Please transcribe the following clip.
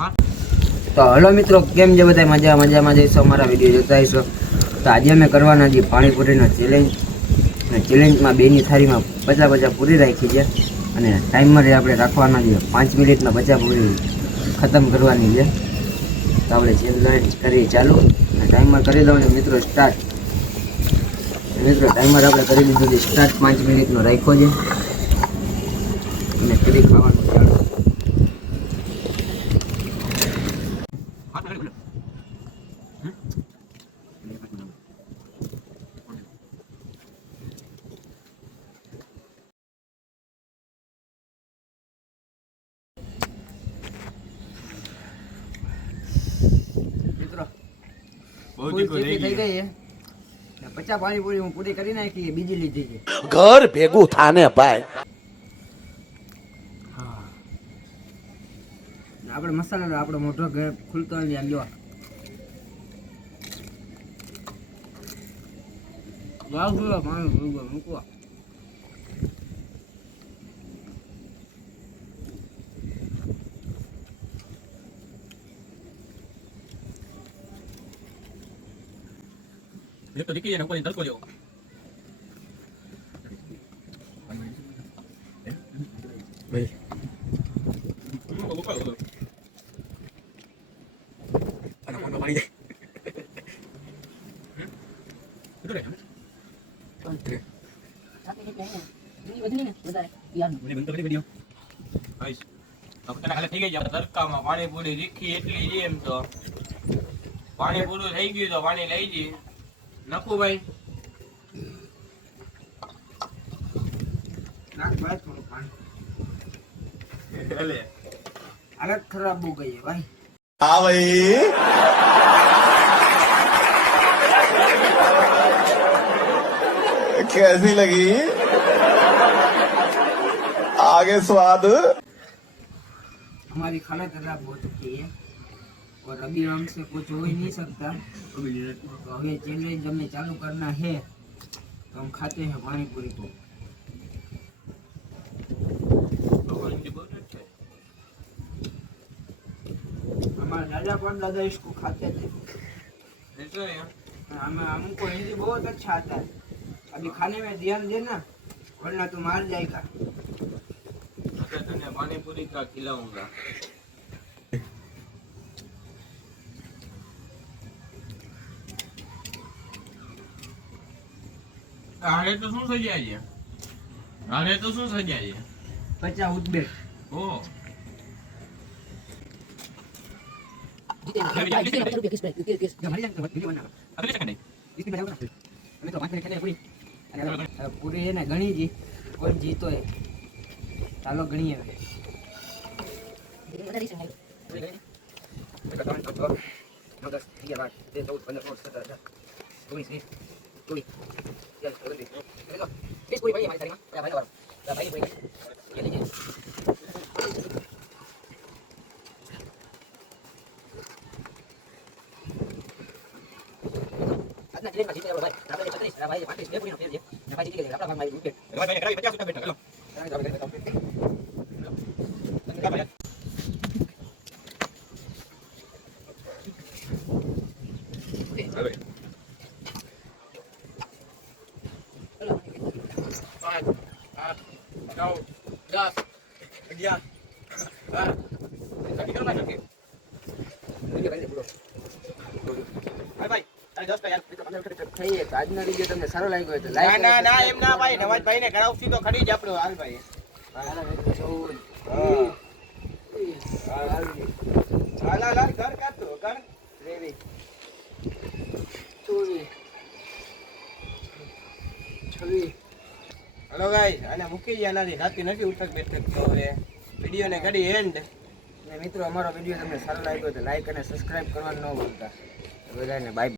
તો હલો મિત્રો, કેમ છે બધા? મજામાં જઈશું, અમારા વિડીયો જોતા આવીશું. તો આજે અમે કરવાના છીએ પાણીપુરીનો ચેલેન્જ. અને ચેલેન્જમાં બેની થાળીમાં 50 પૂરી રાખી છે અને ટાઈમર આપણે રાખવાના છે 5 મિનિટમાં 50 પૂરી ખતમ કરવાની છે. તો આપણે ચેલેન્જ કરીએ ચાલુ અને ટાઈમર કરી દઉં છું મિત્રો સ્ટાર્ટ. મિત્રો ટાઈમર આપણે કરી દીધું છે સ્ટાર્ટ, 5 મિનિટનો રાખ્યો છે અને કરી ખાવાનું ચાલુ. મિત્રો થઈ ગઈ છે 50 પાણીપુરી હું પૂરી કરી નાખી, બીજી લીધી છે. ઘર ભેગું થાને ભાઈ. આપણે મસાલો આપણો મોટો ઘર ખુલતો નથી. આમ જો વાવ વાવ પાણી મૂકવા. ये तो दिखी है ना, कोई दल को जो ભાઈ ana mana mari deh itu deh ini bentuk ini video guys aku tadi kali થઈ ગઈ છે તડકામાં પાણીપુરી રીખી એટલી છે એમ તો પાણીપુરી થઈ ગયું તો પાણી લઈ જી નખું ભાઈ નાખ ભાઈ થોડું પાણી. એટલે હાલત ખરાબ હો ગઈ है भाई. हाँ भाई, कैसी लगी आगे स्वाद? हमारी हालत खराब हो चुकी है और अभी हमसे कुछ हो ही नहीं सकता. तो अभी चैलेंज हमें चालू करना है. तो हम खाते हैं पानी पूरी को. हमारे दादा इसको खाते थे. हमें हमको हिंदी बहुत अच्छा आता है. अभी खाने में ध्यान देना वरना तो मार जाएगा. पानीपुरी का खिलाऊंगा. आगे तो શું થઈ જાય છે? આગે તો શું થઈ જાય છે? 50 ઉદ્બેક. ઓ પૂરી એને ગણી જી કોઈ જીતો એ ચાલો ગણીએ. આજના વિડીયો તમને સારો લાગ્યો હોય તો લાઈક. ના એમ ના ભાઈ, નવાજભાઈ ને કરાવશું તો ખરી જ આપણો હાલ ભાઈ. હાલ ઘર કાઢતો ઘર રેવી ચોવી છવી. હલો ગાઈસ, આને મૂકી ગયા નથી, રાતી નથી ઉઠક બેઠક. તો હવે વિડીયો ને કરી એન્ડ. મિત્રો અમારો વિડીયો તમને સારો લાગ્યો તો લાઈક અને સબસ્ક્રાઇબ કરવાનું ન ભૂલતા. બધાને બાય.